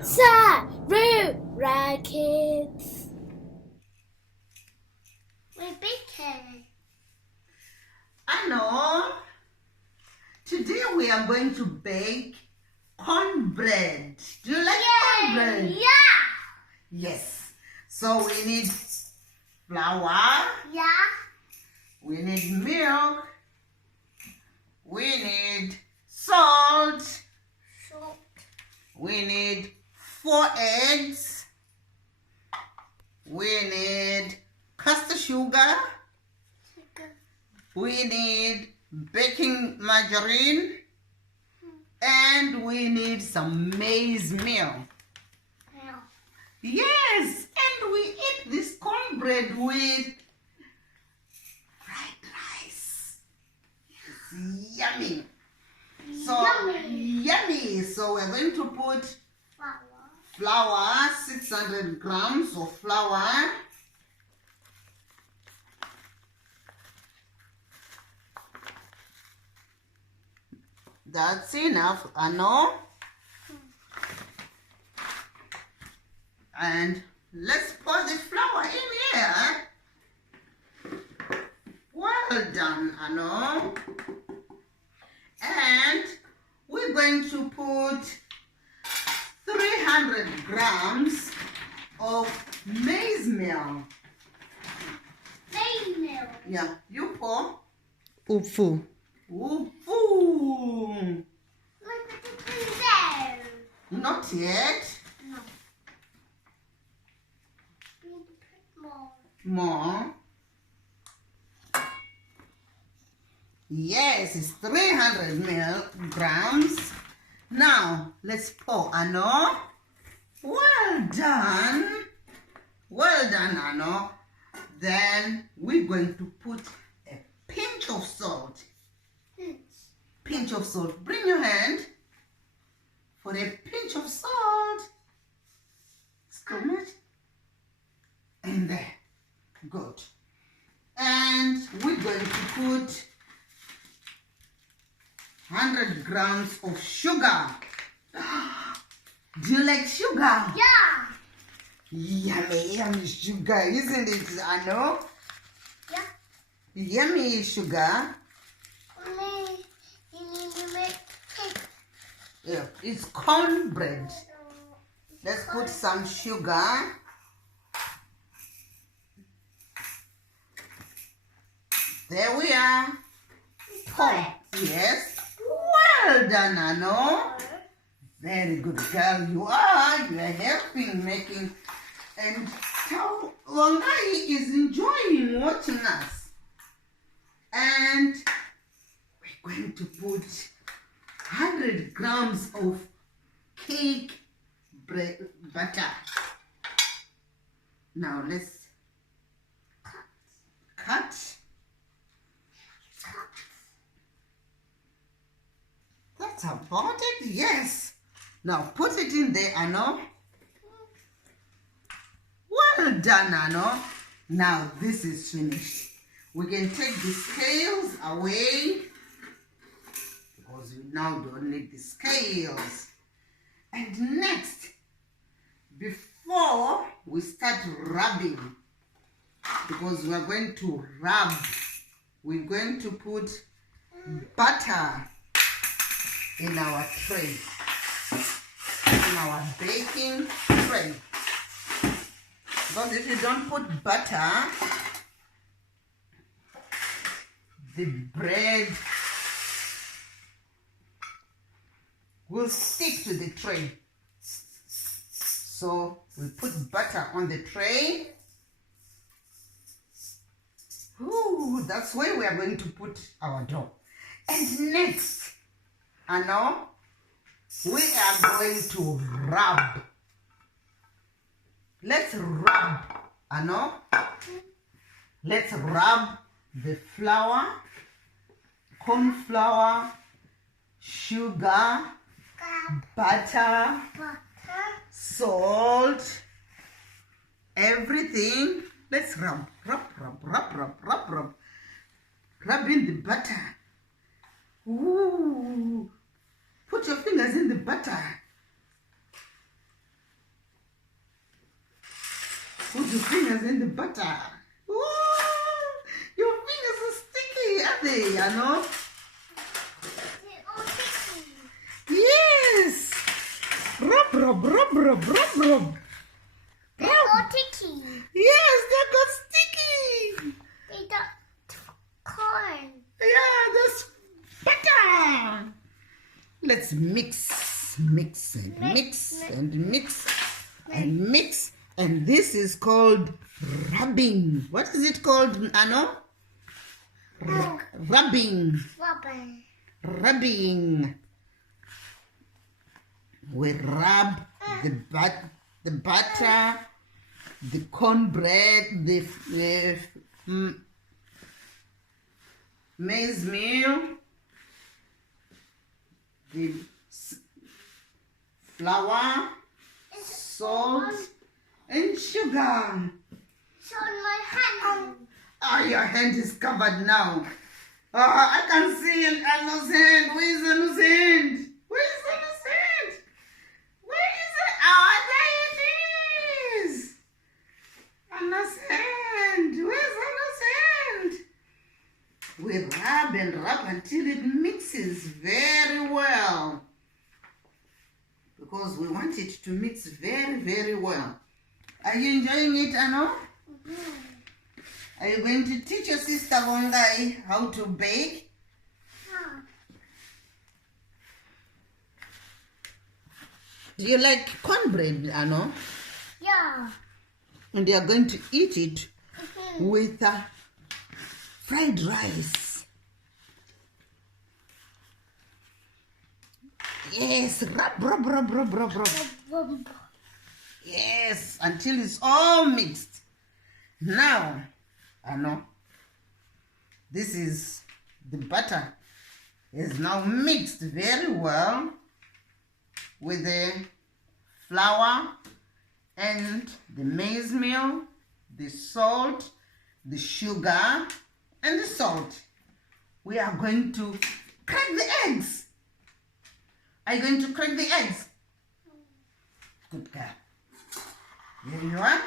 Sarura Kids. We're baking. I know. Today we are going to bake cornbread. Do you like cornbread? Yeah. Yes. So we need flour. Yeah. We need milk. We need salt. So We need 4 eggs. We need caster sugar. We need baking margarine. And we need some maize meal. yeah. Yes, and we eat this cornbread with fried rice. It's yummy. So yummy. So we're going to put flour, 600 grams of flour. That's enough, I know. And let's pour the flour in here. Well done, I know. And we're going to put 300 grams of maize meal. Maize meal. Yeah, you pour. Ufu. Ufu. Look at the thing there. Not yet. No. We need to put more. More. Yes, it's 300 grams. Now, let's pour, Anno. Well done. Well done, Anno. Then we're going to put a pinch of salt. Pinch of salt. Bring your hand for a pinch of salt. So much. And there. Good. And we're going to put 100 grams of sugar. Do you like sugar? Yeah. Yummy, yummy sugar, isn't it, Anno? Yeah. Yummy sugar. Only you need to make cake. Yeah, it's cornbread. Let's put some sugar. There we are. Pour. Yes. Well done, Anno. Very good girl you are. You are helping making. And how Vongai is enjoying watching us. And we're going to put 100 grams of cake bread butter. Now let's cut. That's about it, yes. Now put it in there, Anno. Well done, Anno. Now this is finished. We can take the scales away because we now don't need the scales. And next, before we start rubbing, because we are going to rub, we're going to put butter in our tray, in our baking tray. Because if you don't put butter, the bread will stick to the tray. So we put butter on the tray. Ooh, that's where we are going to put our dough. And next, Anno, we are going to rub. Let's rub, Anno. Let's rub the flour, corn flour, sugar, butter, salt, everything. Let's rub, rub, rub, rub, rub, rub, rub. Rub in the butter. Ooh. Put your fingers in the butter. Put your fingers in the butter. Ooh, your fingers are sticky, are they? You know? They're all sticky. Yes. Rub, rub, rub, rub, rub, rub. They're all sticky. Yes, they got sticky. They got corn. Yeah, that's butter. Let's mix, mix, and mix, and mix, and mix. And this is called rubbing. What is it called, Ano? Rubbing. Rubbing. Rubbing. We rub the butter, the cornbread, the maize meal, the flour, salt, and sugar. So my hand. Ah, your hand is covered now. I can see Anna's hand. Where is Anna's hand? Where is Anna's hand? Where is it? Ah, there it is. Anna's hand. Where's Anna's hand? We rub and rub until it mixes very well. Because we want it to mix very, very well. Are you enjoying it, Anna? Mm-hmm. Are you going to teach your sister Vongai how to bake? Yeah. Do you like cornbread, Anna? Yeah. And you are going to eat it Mm-hmm. with fried rice. Yes, rub, rub, rub, rub, rub, rub. Yes, until it's all mixed. Now, Anna, this is the butter is now mixed very well with the flour and the maize meal, the salt, the sugar, and the salt. We are going to crack the eggs. Are you going to crack the eggs? Good girl. Here you are.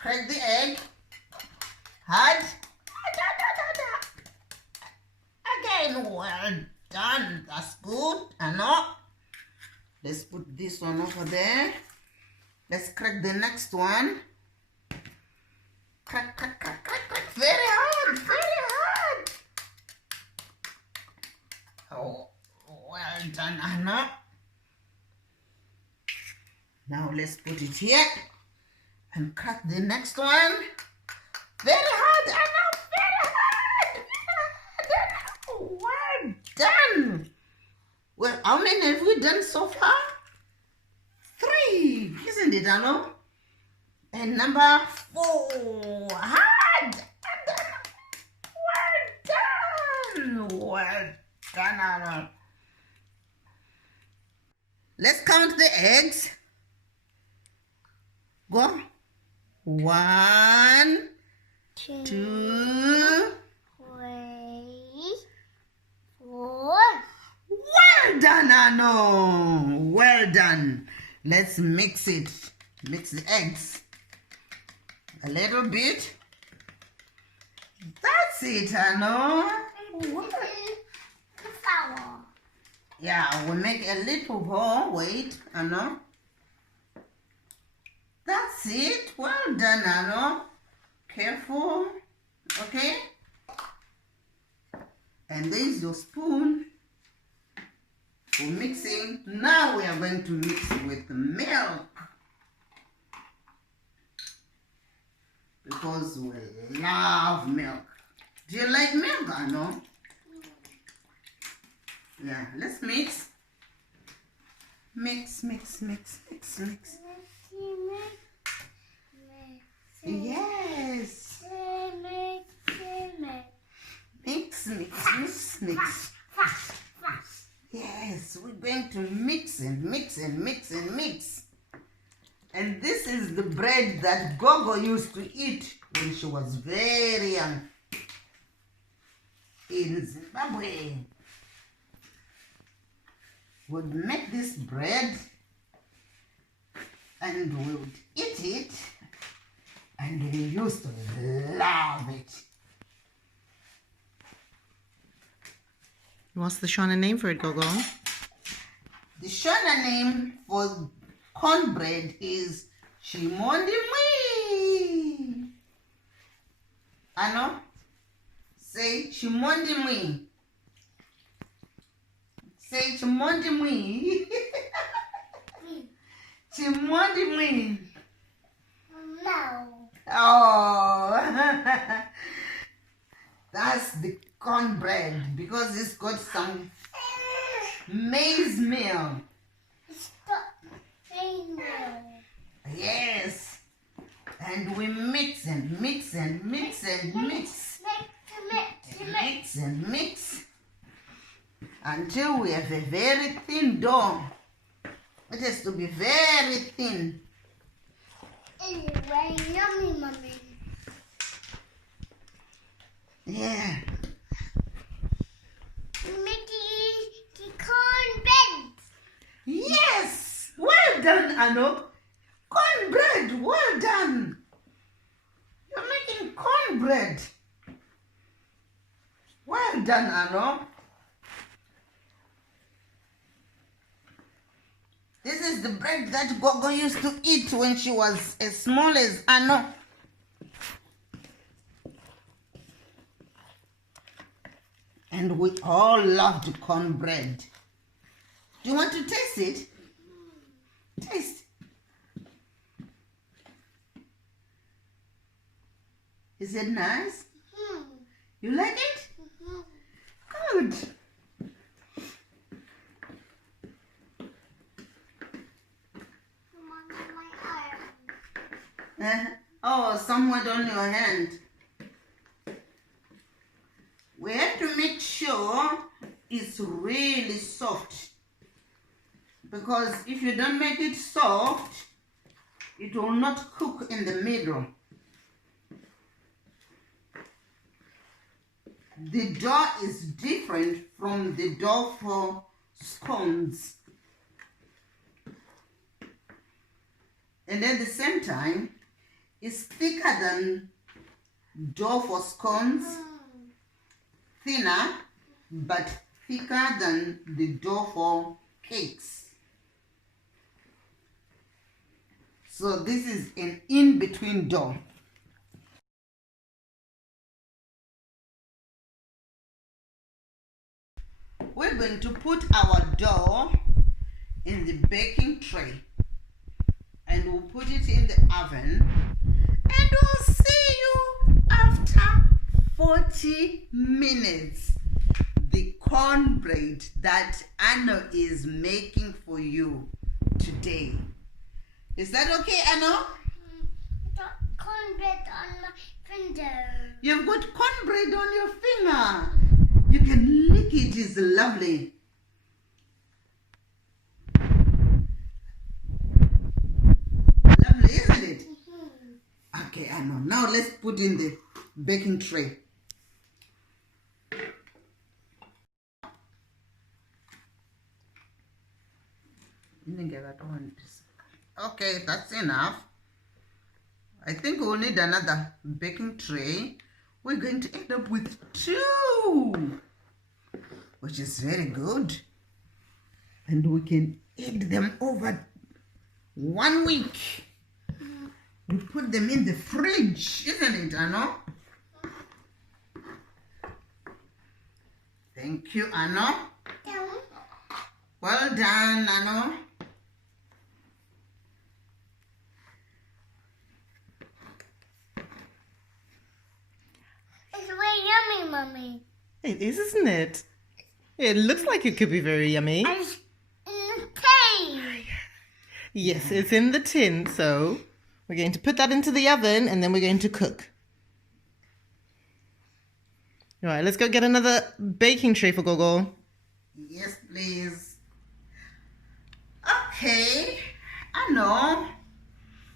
Crack the egg. Hard. Again, well done. That's good. Anna. Let's put this one over there. Let's crack the next one. Crack, crack, crack, crack, crack. Very hard, very hard. Oh, well done, Anna. Now let's put it here and crack the next one. Very hard, Anna, very hard. Well done. Well, how many have we done so far? 3, isn't it, Anna? And number 4. Hard. Well done. Well done, Anna. Let's count the eggs. Go. 1, 2. 3, 4. Well done, Anna. Well done. Let's mix it. Mix the eggs. A little bit. That's it, Anna. Flour. Yeah, we'll make a little hole. Wait, Anna. That's it. Well done, Anna. Careful. Okay? And there's your spoon for mixing. Now we are going to mix with the milk. Because we love milk. Do you like milk, Anna? Yeah, let's mix. Mix, mix, mix, mix, mix. Yes. Mix, mix, mix, mix. Yes, we're going to mix and mix and mix and mix. And this is the bread that Gogo used to eat when she was very young in Zimbabwe. We'd make this bread and we would eat it, and we used to love it. What's the Shona name for it, Gogo? The Shona name for cornbread is chimwondimwii. Ano? Say chimwondimwii. Say chimwondimwii. Chimwondimwii. No. Oh, that's the cornbread because it's got some maize meal. Stop saying no. Yes. And we mix and mix and mix and mix. Mix and mix until we have a very thin dough. It has to be very thin. It's very yummy, Mommy. Yeah. Making the cornbread. Yes. Well done, Ano. Cornbread. Well done. You're making cornbread. Well done, Ano. This is the bread that Gogo used to eat when she was as small as Ano. And we all loved cornbread. Do you want to taste it? Taste. Is it nice? You like it? Good. Oh, somewhere on your hand. We have to make sure it's really soft, because if you don't make it soft, it will not cook in the middle. The dough is different from the dough for scones. And at the same time, it's thicker than dough for scones, thinner, but thicker than the dough for cakes. So this is an in-between dough. We're going to put our dough in the baking tray, and we'll put it in the oven, and we'll see you after 40 minutes. The cornbread that Anno is making for you today. Is that okay, Anno? Got cornbread on my finger. You've got cornbread on your finger. You can lick it, it's lovely. Lovely, isn't it? Okay, Anno. Now let's put in the baking tray. Okay, that's enough. I think we'll need another baking tray. We're going to end up with 2, which is very good. And we can eat them over 1 week. We put them in the fridge, isn't it, Anno? Thank you, Anno. Well done, Anno. It's very yummy, Mommy. It is, isn't it? It looks like it could be very yummy. And it's in the tin. Yes, it's in the tin, so we're going to put that into the oven and then we're going to cook. All right, let's go get another baking tray for Gogo. Yes, please. Okay, Anno.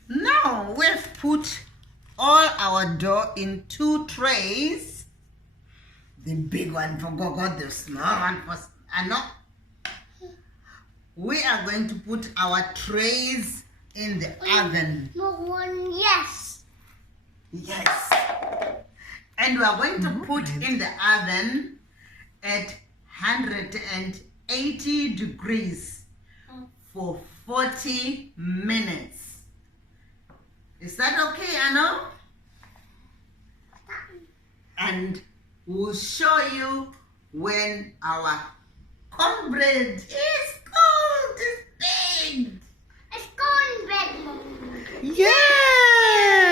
Now we've put all our dough in 2 trays. The big one for Gogo, the small one for Anno. We are going to put our trays in the oven. Yes. Yes. And we are going to put in the oven at 180 degrees for 40 minutes. Is that okay, Anno? And we'll show you when our cornbread is cold, it's big. It's cornbread, Mom. Yay!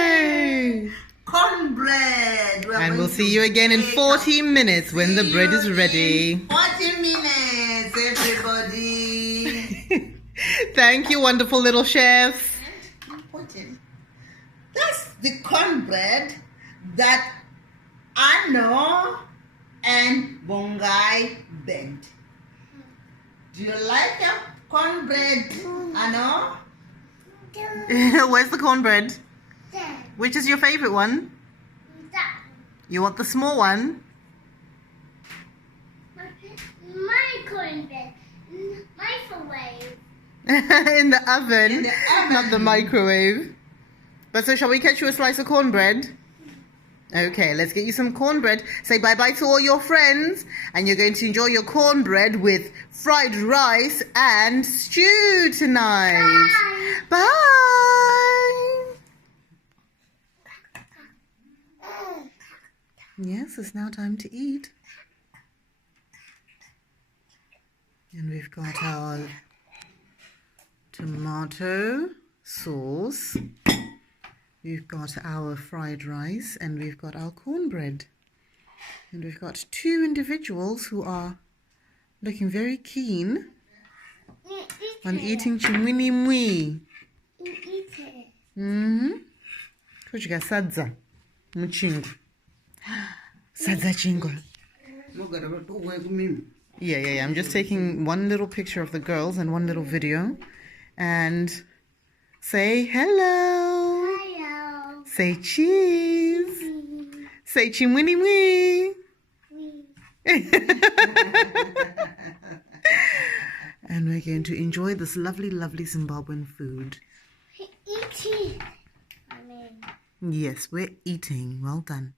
Cornbread. And we'll see you again in 40 minutes when the bread is ready. 40 minutes, everybody. Thank you, wonderful little chefs. That's the cornbread that Anno and Vongai baked. Do you like your cornbread, Anno? Where's the cornbread? There. Which is your favorite one? That. You want the small one? My cornbread. Microwave. In the oven, In the oven. not the microwave. But so shall we catch you a slice of cornbread? Okay, let's get you some cornbread. Say bye-bye to all your friends. And you're going to enjoy your cornbread with fried rice and stew tonight. Bye. Bye. Yes, it's now time to eat. And we've got our tomato sauce. We've got our fried rice and we've got our cornbread. And we've got two individuals who are looking very keen on eating chimwondimwii. Eat it. Kudya sadza muchingwa. Sadza chingwa. Yeah. I'm just taking one little picture of the girls and one little video. And say hello. Hello. Say cheese. Say chimwondimwii. And we're going to enjoy this lovely, lovely Zimbabwean food. Eat it. Yes, we're eating. Well done.